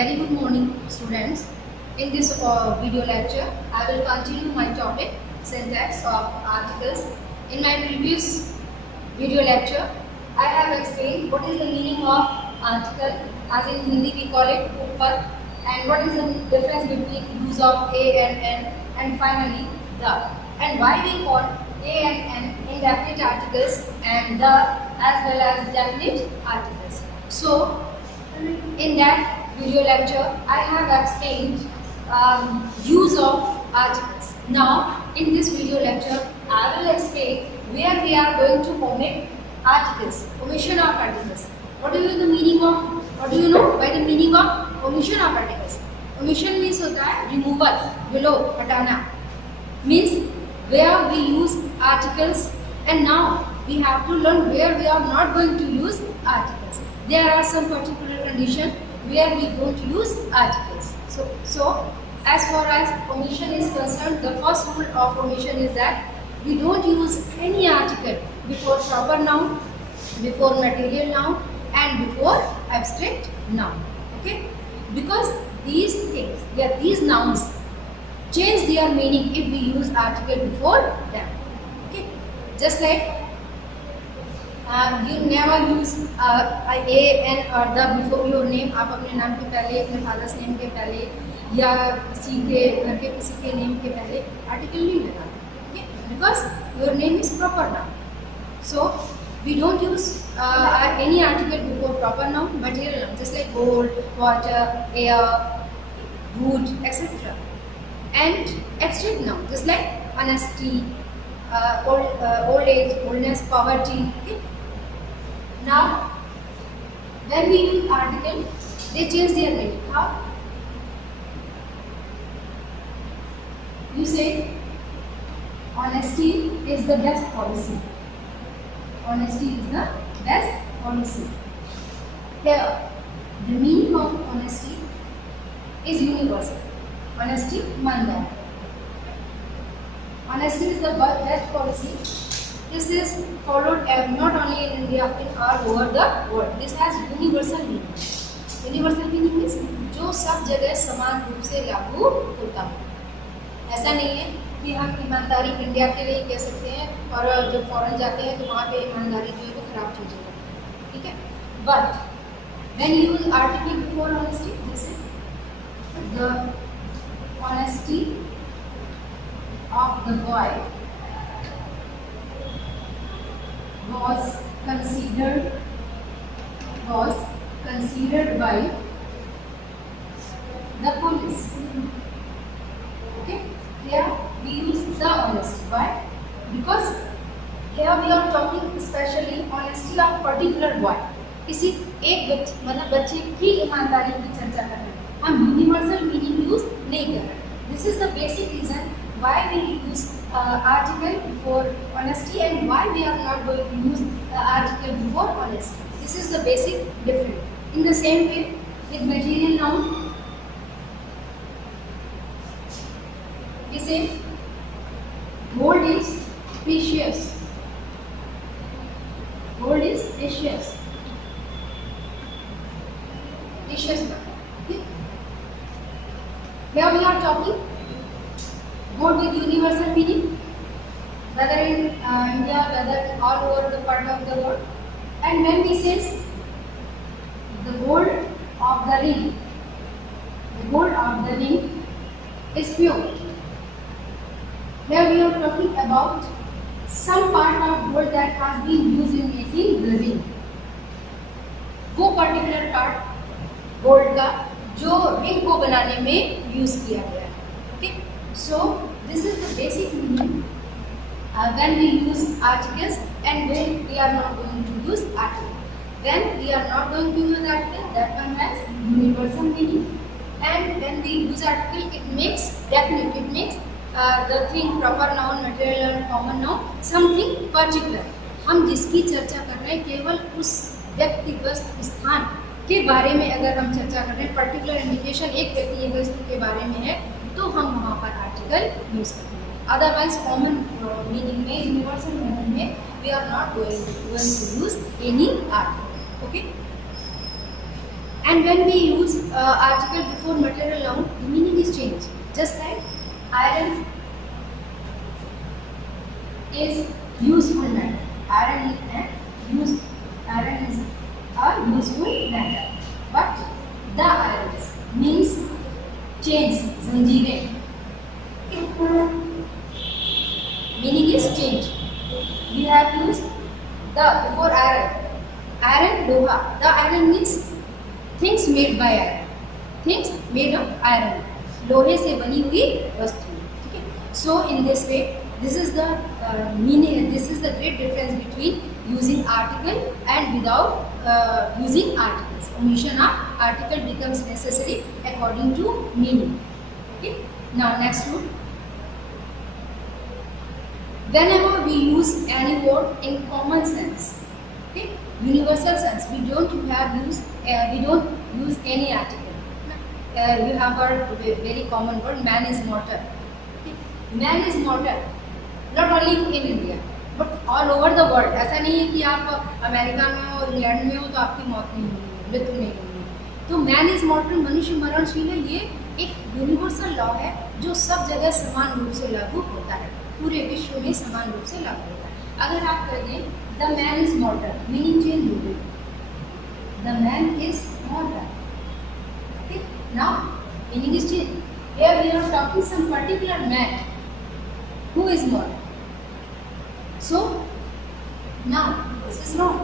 Very good morning, students. In this video lecture, I will continue my topic syntax of articles. In my previous video lecture, I have explained what is the meaning of article, as in Hindi we call it upar, and what is the difference between use of a and finally the, and why we call a and n indefinite articles and the as well as definite articles. So, in that video lecture, I have explained use of articles. Now, in this video lecture, I will explain where we are going to omit articles, omission of articles. What do you know the meaning of? What do you know by the meaning of omission of articles? Omission means होता है removal, below, हटाना. Means where we use articles, and now we have to learn where we are not going to use articles. There are some particular conditions where we don't use articles. So as far as omission is concerned, the first rule of omission is that we don't use any article before proper noun, before material noun, and before abstract noun. Okay? Because these things, these nouns change their meaning if we use article before them. Okay? Just like you never use a, n or the before your name. आप अपने नाम के पहले, अपने father's name के पहले या किसी के घर के किसी के नेम के पहले आर्टिकल नहीं लगाते. Okay? Because your name is proper noun. So we don't use any article before proper noun, material noun, just like gold, water, air, wood, etc. And abstract noun, just like honesty, old age, oldness, poverty. Okay? Now, when we use article, they change their meaning. How? You say, honesty is the best policy. Honesty is the best policy. Here, the meaning of honesty is universal. Honesty, मान जाए. Honesty is the best policy. This is followed not only in India, in all over the world. This has universal meaning. Universal meaning means जो सब जगह समान रूप से लागू होता है. ऐसा नहीं है कि हम ईमानदारी इंडिया के लिए कह सकते हैं और जब फॉरेन जाते हैं तो वहाँ पे ईमानदारी जो है वो खराब चीज़ है. ठीक है? But when you use article before honesty, जैसे the honesty of the boy was considered by the police. Okay, here we use the honesty. Why? Because here we are talking especially honesty of particular boy. किसी एक बच्चे मतलब बच्चे की ईमानदारी की चर्चा कर रहे हैं. हम यूनिवर्सल मीनिंग यूज नहीं कर रहे. This is the basic reason why we use article before honesty and why we are not going to use article before honesty. This is the basic difference. In the same way with material noun, we say gold is precious. Gold is precious. Precious noun. Okay? Here we are talking gold with universal meaning, whether in India, whether all over the part of the world. And when we say the gold of the ring, is pure. Here we are talking about some part of gold that has been used in making the ring. वो particular part gold का जो ring को बनाने में use किया गया है. Okay? So this is the basic meaning when we use articles and when we are not going to use article. When we are not going to use article, that one has universal meaning, and when we use article, it makes definite. It makes the thing proper noun, material noun, common noun, something particular. हम जिसकी चर्चा कर रहे हैं केवल उस व्यक्तिगत स्थान के बारे में अगर हम चर्चा कर रहे हैं, पर्टिकुलर इंडिकेशन एक व्यक्ति या वस्तु के बारे में है, तो हम वहाँ पर आर्टिकल यूज करते हैं. अदरवाइज कॉमन मीनिंग में, यूनिवर्सल मीनिंग में we are not going to use any article. Okay, And when we use article before material noun, the meaning is changed. Just like iron is useful matter. Iron is a useful matter. But the irons means chains, zanjeerein. Meaning is change. We have used the before iron. Iron, loha. The iron means things made by iron. Things made of iron. लोहे से बनी हुई वस्तु. ठीक है. So in this way, this is the meaning. This is the great difference between using article and without using articles. Omission of article becomes necessary according to meaning. Okay. Now next rule. Whenever we use any word in common sense, okay, universal sense, we don't use any article. You have heard a very common word, man is mortal. Okay. Man is mortal, not only in India, but all over the world. ऐसा नहीं है कि आप America में हो, England में हो तो आपकी मौत नहीं होगी, मृत्यु नहीं होगी. तो मैन इज मॉर्टल, मनुष्य मरणशील है, ये एक यूनिवर्सल लॉ है जो सब जगह समान रूप से लागू होता है, पूरे विश्व में समान रूप से लागू होता है. अगर आप कह दें the man is मॉर्टल, meaning change हो गई. The man is मॉर्टल. Now meaning is changed. Here we are talking some particular man who is mortal. So now this is wrong.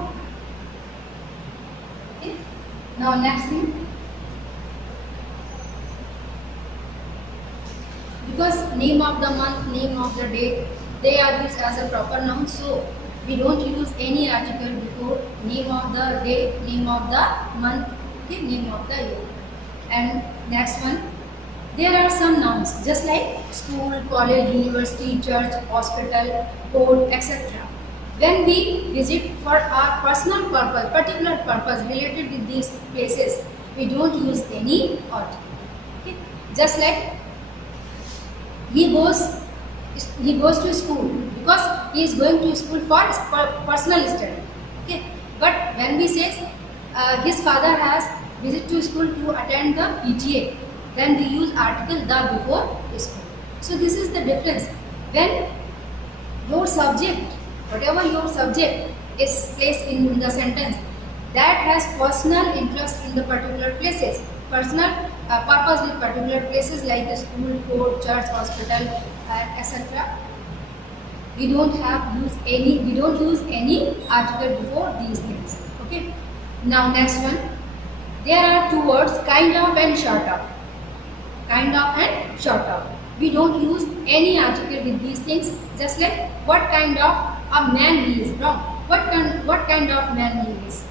Okay. Now next thing, because name of the month, name of the day, they are used as a proper noun. So we don't use any article before name of the day, name of the month, okay, name of the year. And next one, there are some nouns just like school, college, university, church, hospital, court, etc. When we visit for our personal purpose, particular purpose related with these places, we don't use any article. Okay? Just like he goes to school because he is going to school for personal study. Okay? But when we say his father has visit to school to attend the PTA, then we use article the before school. So this is the difference. When your subject, whatever your subject is placed in the sentence, that has personal interest in the particular places, personal purpose with particular places like the school, court, church, hospital, etc. We don't use any article before these things. Okay. Now next one. There are two words, kind of and sort of. Kind of and sort of. We don't use any article with these things. Just like what kind of a man he is. Wrong. What kind of man he is.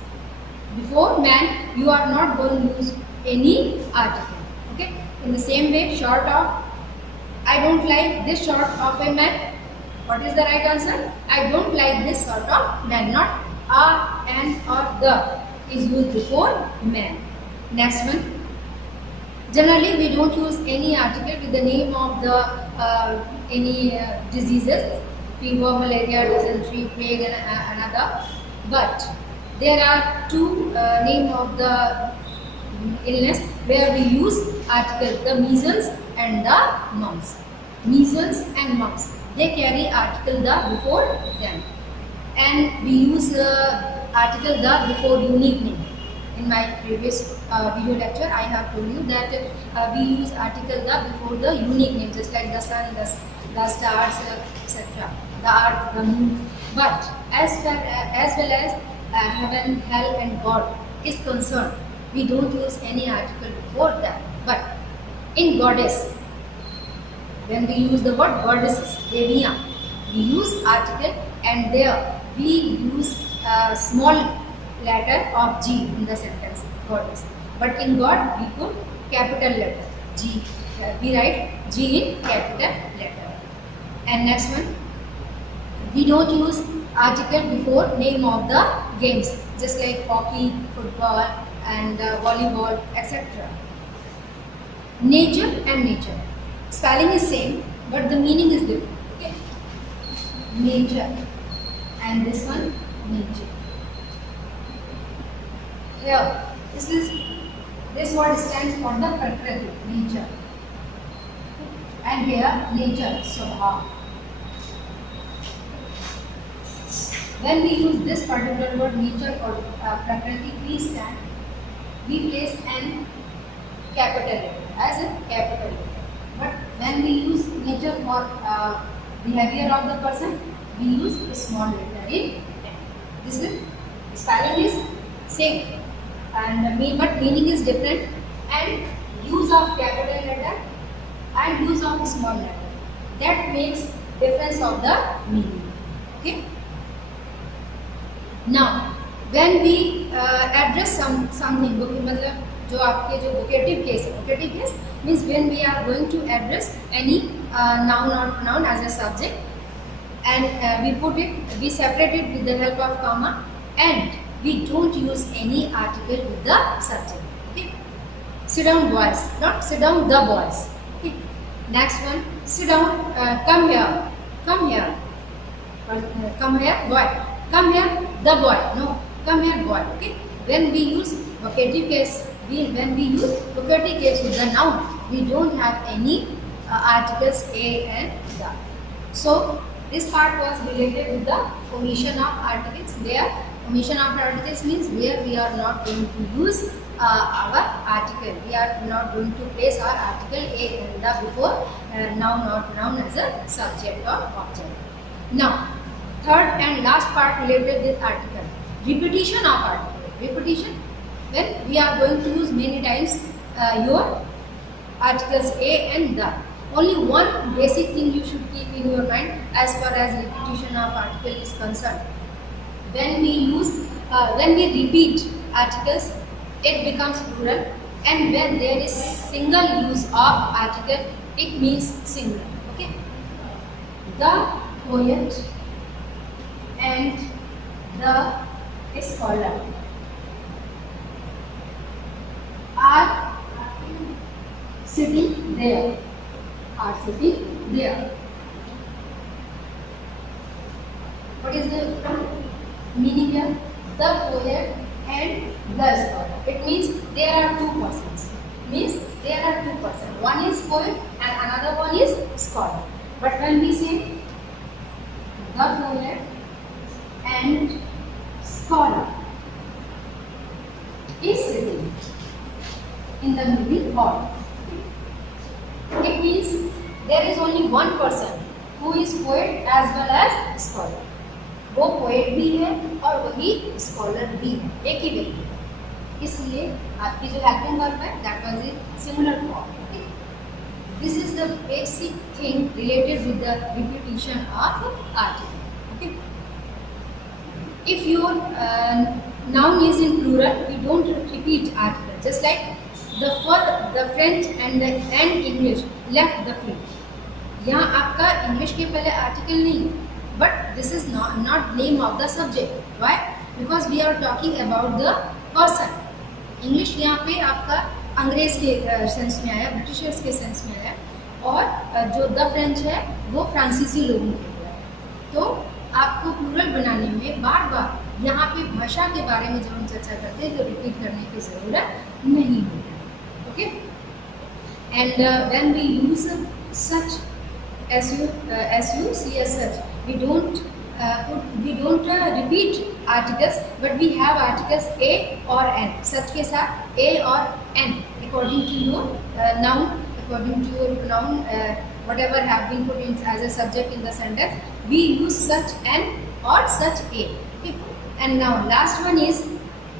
Before man, you are not going to use any article. Okay. In the same way, sort of. I don't like this sort of a man. What is the right answer? I don't like this sort of man. Not a, and, or the is used before man. Next one. Generally, we don't use any article with the name of the any diseases, fever, malaria, dysentery, plague, and another. But there are two name of the illness where we use article, the measles and the mumps. Measles and mumps, they carry article the before them, and we use article the before unique name. In my previous video lecture, I have told you that we use article the before the unique name, just like the sun, the stars, etc., the earth, the moon. But as well as heaven, hell, and God is concerned, we don't use any article before that. But in goddess, when we use the word goddesses, Deviya, we use article, and there we use small letter of G in the sentence, goddess. But in God, we put capital letter G. We write G in capital letter. And next one, we don't use article before name of the games, just like hockey, football, and volleyball, etc. Nature and nature. Spelling is same, but the meaning is different. Okay? Nature, and this one nature. Here, this is this word stands for the prakriti, nature. And here nature, swabha. When we use this particular word nature or prakriti, we place an capital letter as a capital letter. But when we use nature for behavior of the person, we use a small letter in. This is spelling is same, and but meaning is different. And use of capital letter and use of small letter, that makes difference of the meaning. Okay. Now, when we address something, मतलब जो आपके जो vocative case है, vocative case means when we are going to address any noun or pronoun as a subject, and we separate it with the help of comma, and we don't use any article with the subject. Okay. Sit down, boys. Not sit down, the boys. Okay. Next one, sit down. Come here. Come here. Come here, boy. Come here, the boy. No, come here, boy. Okay. When we use vocative case, when we use vocative case with the noun, we don't have any articles a and the. So this part was related with the omission of articles. Where omission of articles means where we are not going to use our article. We are not going to place our article a and the before noun or pronoun as a subject or object. Now, third and last part related with article. Repetition of article. Repetition, when we are going to use many times your articles a and the. Only one basic thing you should keep in your mind as far as repetition of article is concerned. When we repeat articles, it becomes plural, and when there is single use of article, it means singular. Okay. The poet and the scholar are sitting there. Are sitting there. What is the meaning here? The poet and the scholar. It means there are two persons. Means there are two persons. One is poet and another one is scholar. But when we say the poet and scholar is sitting in the meeting hall, it means there is only one person who is poet as well as scholar. वो poet भी है और वही scholar भी है, एक ही व्यक्ति है. इसलिए आपकी जो हेल्पिंग वर्ब है that was in singular form. This is the basic thing related with the repetition of article. Okay. If your noun is in plural, we don't repeat article. Just like the French and English left the field. यहाँ आपका English के पहले article नहीं है, but this is not name of the subject. Why? Because we are talking about the person. English यहाँ पे आपका अंग्रेज के सेंस में आया, ब्रिटिशर्स के सेंस में आया, और जो द फ्रेंच है वो फ्रांसीसी लोगों के लिए है. तो आपको प्लूरल बनाने में बार बार यहाँ पे भाषा के बारे में जब हम चर्चा करते हैं तो रिपीट करने की ज़रूरत नहीं होती. Okay. And when we use such as you see as such, we don't repeat articles, but we have articles a or n. Such के साथ a और n according to your noun, according to your pronoun, whatever have been put in as a subject in the sentence, we use such n or such a. Okay. And now last one is,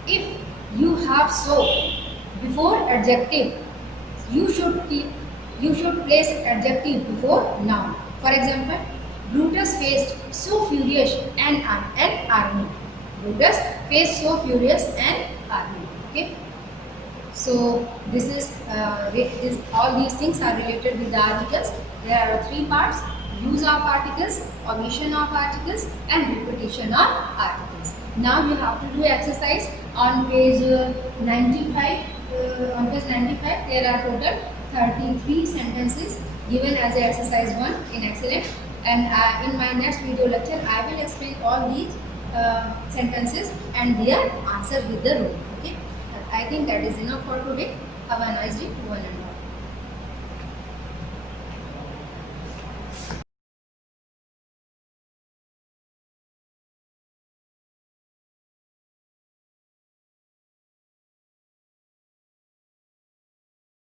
if you have so before adjective, you should place adjective before noun. For example, Brutus faced so furious an army. Brutus faced so furious an army. Okay. So this is all these things are related with the articles. There are three parts: use of articles, omission of articles, and repetition of articles. Now you have to do exercise on page 95. On page 95, there are total 33 sentences given as exercise 1 in Excellent, and in my next video lecture I will explain all these sentences and their answers with the rule. Okay, I think that is enough for today. Have a nice day to one and all.